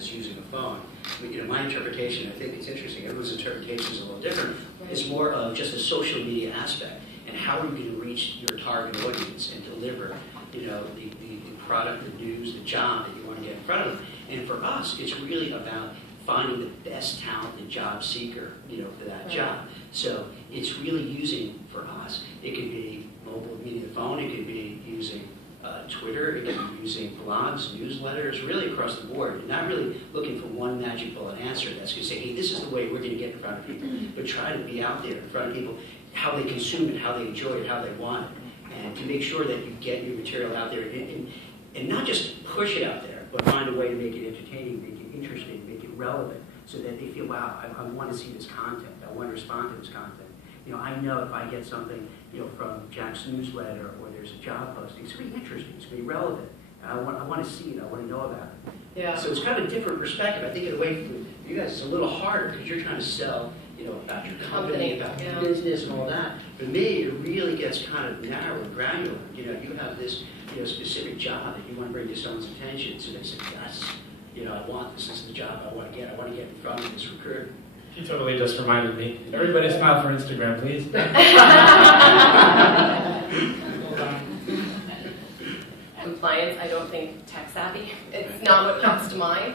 as using a phone. My interpretation, I think it's interesting, everyone's interpretation is a little different. It's more of just a social media aspect, and how are you going to reach your target audience and deliver, the product, the news, the job that you want to get in front of them. And for us, it's really about finding the best talented job seeker, for that job. So it's really using, for us, it could be mobile, meaning the phone, it could be using Twitter, it could be using blogs, newsletters, really across the board. And not really looking for one magic bullet answer that's going to say, hey, this is the way we're going to get in front of people. But try to be out there in front of people, how they consume it, how they enjoy it, how they want it. And to make sure that you get your material out there and not just push it out there, but find a way to make it entertaining, make it interesting, make it relevant, so that they feel, wow, I want to see this content, I want to respond to this content. I know if I get something, from Jack's newsletter or there's a job posting, it's going to be interesting, it's going to be relevant. And I want to see it, I want to know about it. Yeah. So it's kind of a different perspective. I think in a way for you guys it's a little harder because you're trying to sell, about your company, about your business and all that. For me, it really gets kind of narrow and granular. You have this, specific job that you want to bring to someone's attention. So they say, yes, I want this. This is the job I want to get. I want to get in front of this recruiter. You totally just reminded me. Everybody smile for Instagram, please. Compliance, I don't think tech savvy. It's not what comes to mind.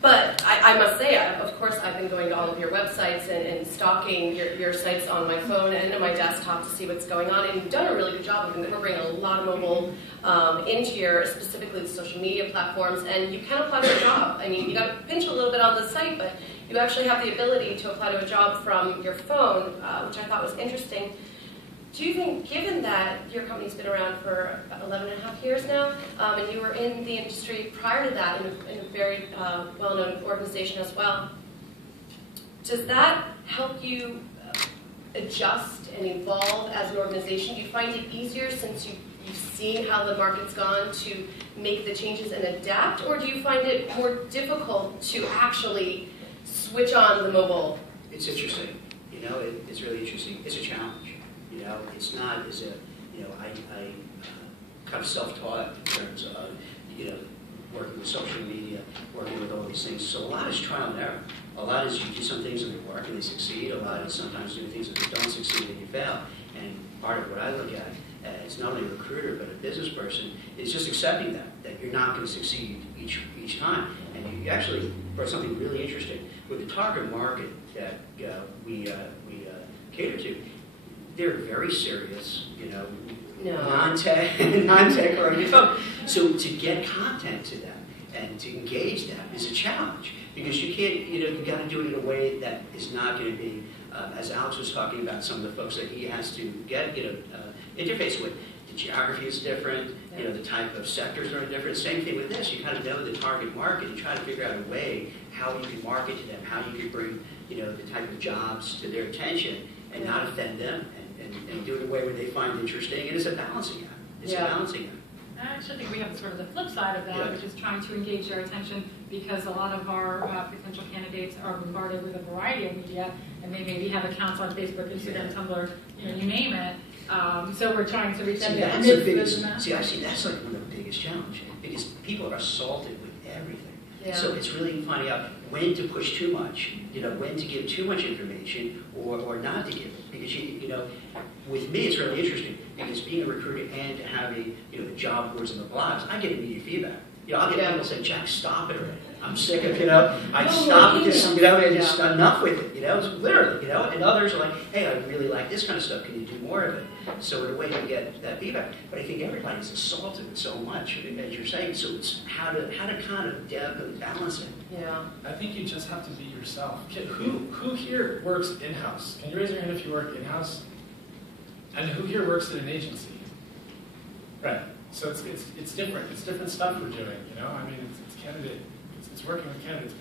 But I must say, of course, I've been going to all of your websites and stalking your sites on my phone and on my desktop to see what's going on. And you've done a really good job of incorporating a lot of mobile into your, specifically the social media platforms. And you can apply to a job. I mean, you got to pinch a little bit on the site, but you actually have the ability to apply to a job from your phone, which I thought was interesting. Do you think, given that your company's been around for 11 and a half years now, and you were in the industry prior to that in a very well-known organization as well, does that help you adjust and evolve as an organization? Do you find it easier since you've seen how the market's gone to make the changes and adapt, or do you find it more difficult to actually switch on the mobile? It's interesting. It's really interesting. It's a challenge. It's not as a, I kind of self-taught in terms of, working with social media, working with all these things. So a lot is trial and error. A lot is you do some things and they work and they succeed. A lot is sometimes doing things that they don't succeed and you fail. And part of what I look at as not only a recruiter but a business person is just accepting that you're not going to succeed each time. And you actually brought something really interesting. With the target market that we cater to, they're very serious, non-tech oriented folks. So to get content to them and to engage them is a challenge because you can't, you got to do it in a way that is not going to be, as Alex was talking about, some of the folks that he has to interface with. The geography is different, the type of sectors are different. Same thing with this. You kind of know the target market and try to figure out a way how you can market to them, how you can bring, the type of jobs to their attention and not offend them. And do it in a way where they find interesting, and it's a balancing act. It's a balancing act. I actually think we have sort of the flip side of that, which is trying to engage their attention because a lot of our potential candidates are bombarded with a variety of media, and they maybe have accounts on Facebook, Instagram, Tumblr, you name it. So we're trying to reach them. I see that's like one of the biggest challenges because people are assaulted with everything. Yeah. So it's really finding out when to push too much, when to give too much information or not to give it. Because with me it's really interesting because being a recruiter and having the job boards and the blogs, I get immediate feedback. I'll get people say, Jack, stop it already. I'm sick of I stop with this, and just enough with it, it's literally, and others are like, hey, I really like this kind of stuff. Can you do more of it? So in a way you get that feedback. But I think everybody's assaulted with so much, as you're saying. So it's how to kind of balance it. Yeah. I think you just have to be yourself. Who here works in-house? Can you raise your hand if you work in-house? And who here works at an agency? Right. So it's different. It's different stuff we're doing. I mean, it's candidate. It's working with candidates.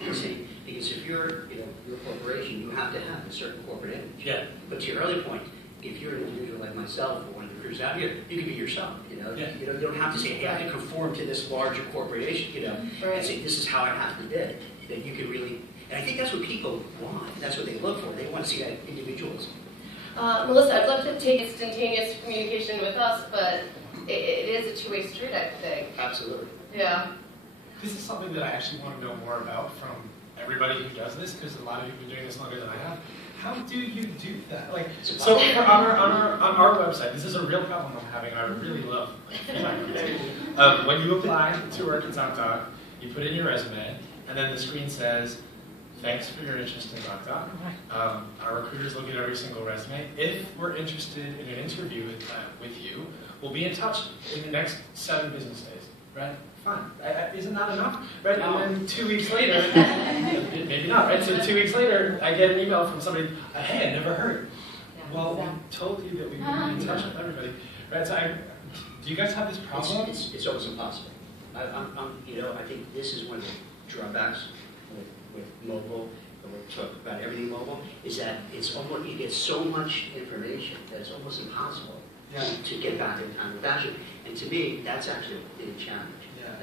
You see, because if you're your corporation, you have to have a certain corporate image. Yeah. But to your earlier point, if you're an individual like myself or one of the recruiters out here, you can be yourself. Yeah. You don't have to say, hey, I have to conform to this larger corporation. And say this is how I have to be. That you can really, and I think that's what people want. That's what they look for. They want to see that individualism. Melissa, I'd love to take instantaneous communication with us, but it is a two-way street, I think. Absolutely. Yeah. this is something that I actually want to know more about from everybody who does this, because a lot of you have been doing this longer than I have. How do you do that? Like, so on our website, this is a real problem I'm having. I really love when you apply to work at ZocDoc, you put in your resume, and then the screen says, "Thanks for your interest in ZocDoc. Our recruiters look at every single resume. If we're interested in an interview with you, we'll be in touch in the next 7 business days." Right? Fine. Isn't that enough? Right? And then 2 weeks later, maybe not, right? So 2 weeks later, I get an email from somebody, "Hey, I never heard." Well, we told you that we would be in touch with everybody. Right? So do you guys have this problem? It's almost impossible. I think this is one of the drawbacks with mobile, and we'll talk about everything mobile, is that it's almost, you get so much information that it's almost impossible to get back in time and fashion. And to me, that's actually a big challenge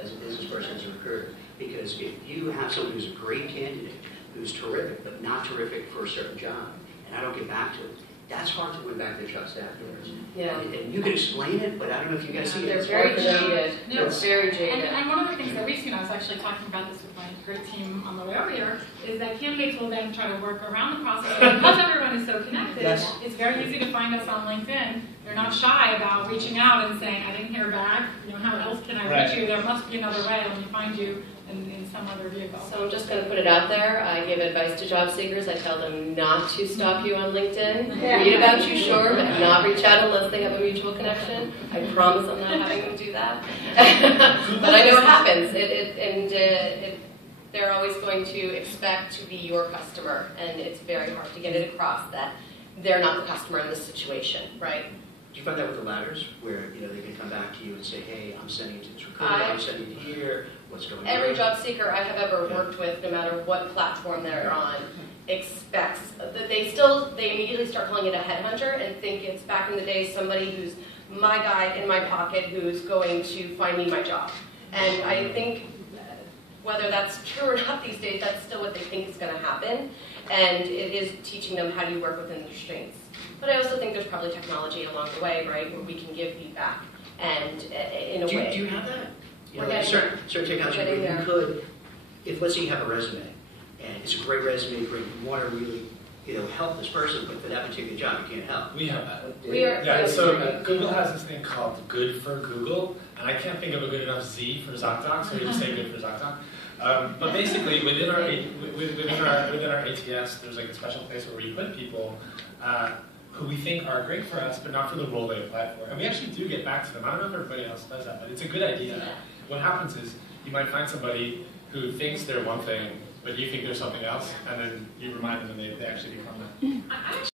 as a business person, as a recruiter. Because if you have someone who's a great candidate, who's terrific, but not terrific for a certain job, and I don't get back to it, that's hard to win back the trust afterwards. Yeah. And you can explain it, but I don't know if you guys see it. They're It's very hard to- jaded. No. It's very jaded. And one of the things that we've seen, I was actually talking about this with my great team on the way over here, is that candidates will then try to work around the process. And because everyone is so connected, Yes. it's very easy to find us on LinkedIn. They're not shy about reaching out and saying, "I didn't hear back. How else can I reach you? There must be another way. Let me find you in some other vehicle." So I'm just going to put it out there. I give advice to job seekers. I tell them not to stalk you on LinkedIn. Read about you, sure, but not reach out unless they have a mutual connection. I promise I'm not having them do that. But I know it happens. They're always going to expect to be your customer, and it's very hard to get it across that they're not the customer in this situation, right? Do you find that with TheLadders, where they can come back to you and say, "Hey, I'm sending you to this recruiter, I'm sending you here, what's going on?" Every job seeker I have ever worked with, no matter what platform they're on, expects that they immediately start calling it a headhunter and think it's back in the day somebody who's my guy in my pocket who's going to find me my job. And I think whether that's true or not these days, that's still what they think is going to happen. And it is teaching them how do you work within the constraints. But I also think there's probably technology along the way, right, where we can give feedback and in a way. Do you have that? We're getting certain technology getting where you there. could, if let's say you have a resume, and it's a great resume, you want to really help this person, but for that particular job you can't help. We have that. Yeah, so Google has this thing called Good for Google, and I can't think of a good enough Z for ZocDoc, so we just say Good for ZocDoc. But basically, within our ATS, there's like a special place where we put people who we think are great for us, but not for the role they applied for. And we actually do get back to them. I don't know if everybody else does that, but it's a good idea. What happens is you might find somebody who thinks they're one thing, but you think they're something else, and then you remind them and they actually become that.